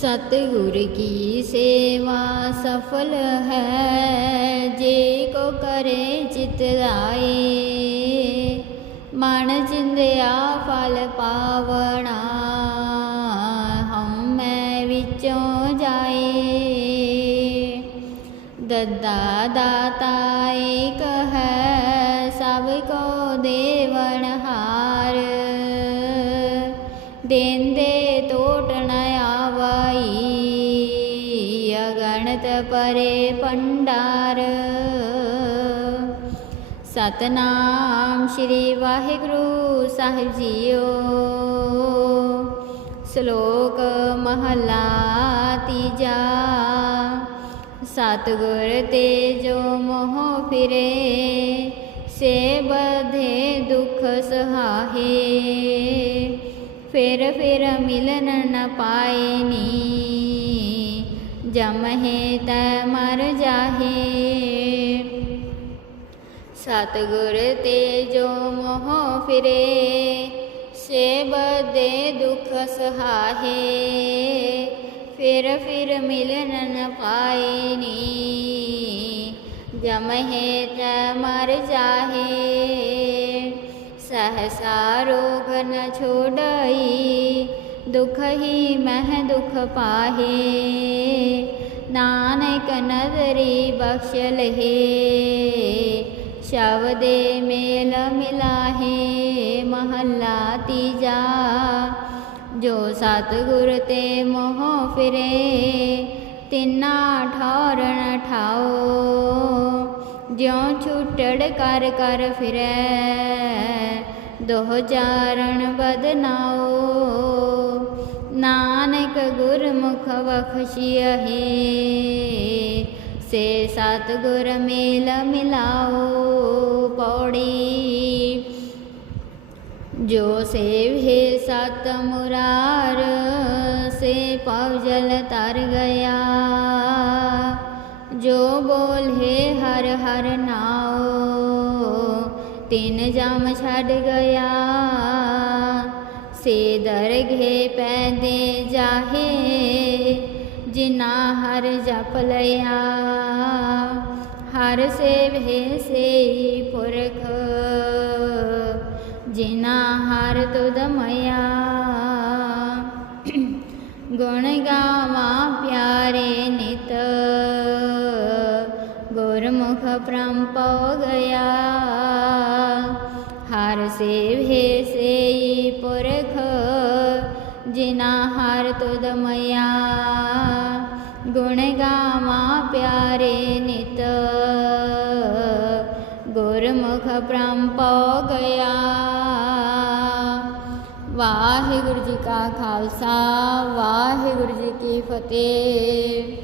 ਸਤਿਗੁਰ ਕੀ ਸੇਵਾ ਸਫਲ ਹੈ? ਜੇ ਕੋ ਕਰੇ ਚਿਤ ਲਾਏ, ਮਨ ਜਿੰਦਿਆ ਫਲ ਪਾਵਣਾ ਹਮ ਮੈਂ ਵਿੱਚੋਂ ਜਾਏ। ਦਦਾ ਦਾਤਾ ਏਕ ਹੈ, ਸਭ ਕੋ ਦੇਵਨ ਹਾਰ। ਦੇਂਦੇ ਅਗਣਤ ਪਰੇ ਪੰਡਾਰ ਸਤਨਾਮ ਸ੍ਰੀ ਵਾਹਿਗੁਰੂ ਸਾਹਿਬ ਜੀਓ। ਸ਼ਲੋਕ ਮਹਲਾ ਤੀਜਾ। ਸਤਿਗੁਰ ਤੇ ਜੋ ਮੋਹ ਫਿਰੇ, ਸੇ ਬਧੇ ਦੁਖ ਸਹਾਹੇ ਫਿਰ ਫਿਰ ਮਿਲਨ ਨ ਪਾਏ ਨੀ। ਜਮਹਿ ਤੈ ਮਰ ਜਾਹੇ। ਸਤਿਗੁਰ ਤੇ ਜੋ ਮੋਹ ਫਿਰੇ ਸੇਬ ਦੇ ਦੁਖ ਸਹਾਹੇ। ਫਿਰ ਫਿਰ ਮਿਲਨ ਨ ਪਾਏ ਨੀ ਜਮਹਿ ਤੈ ਮਰ ਜਾਹੇ। ਸਹਸਾ ਰੋਗ ਨ ਛੋੜਈ ਦੁਖ ਹੀ ਮਹਿ ਦੁਖ ਪਾਹੇ, ਨਾਨਕ ਨਦਰੀ ਬਖਸ਼ ਲਹੇ, ਸ਼ਬਦੇ ਮੇਲ ਮਿਲਾਹੇ, ਮਹੱਲਾ ਤੀਜਾ, ਜੋ ਸਤਿਗੁਰ ਤੇ ਮੋਹ ਫਿਰੇ, ਤਿੰਨਾ ਠੌਰਨ ਠਾਓ, ਜਿਉ ਛੁਟੜ ਕਰ ਕਰ ਫਿਰੈ ਦੋਹ ਚਾਰਣ ਬਦਨਾਓ ਨਾਨਕ ਗੁਰਮੁਖ ਬਖਸ਼ਿਅਹੇ ਸੇ ਸਤਿਗੁਰ ਮੇਲ ਮਿਲਾਓ ਪੌੜੀ। ਜੋ ਸੇਵੇ ਸਤ ਮੁਰਾਰ, ਸੇ ਪਵ ਜਲ ਤਰ ਗਿਆ। ਜੋ ਬੋਲੇ ਹਰ ਹਰ ਨਾਉ ਤਿੰਨ ਜਮ ਛੱਡ ਗਿਆ। ਸੇ ਦਰਗੇ ਪੈਦੇ ਜਾਹੇ ਜਿਨਾ ਹਰ ਜਪ ਲਿਆ। ਹਰ ਸੇਵੇ ਸੇ ਪੁਰਖ ਜਿਨਾ ਹਰ ਤੁਧ ਮਇਆ। ਗੁਣ ਗਾਵਾ ਪਿਆਰੇ ਨਿਤ, ਗੁਰਮੁਖ ਪ੍ਰੰਪੋ ਗਿਆ। ਹਰ ਸੇਵੇ ਸੇ ਪੁਰਖ ਜਿਨਾ ਹਰ ਤੁਧ ਮਇਆ ਗੁਣ ਗਾਵਾ ਪਿਆਰੇ ਨਿਤ ਗੁਰਮੁਖ ਪ੍ਰੰਪੋ ਗਿਆ ਵਾਹਿਗੁਰੂ ਜੀ ਕਾ ਖਾਲਸਾ ਵਾਹਿਗੁਰੂ ਜੀ ਕੀ ਫਤਿਹ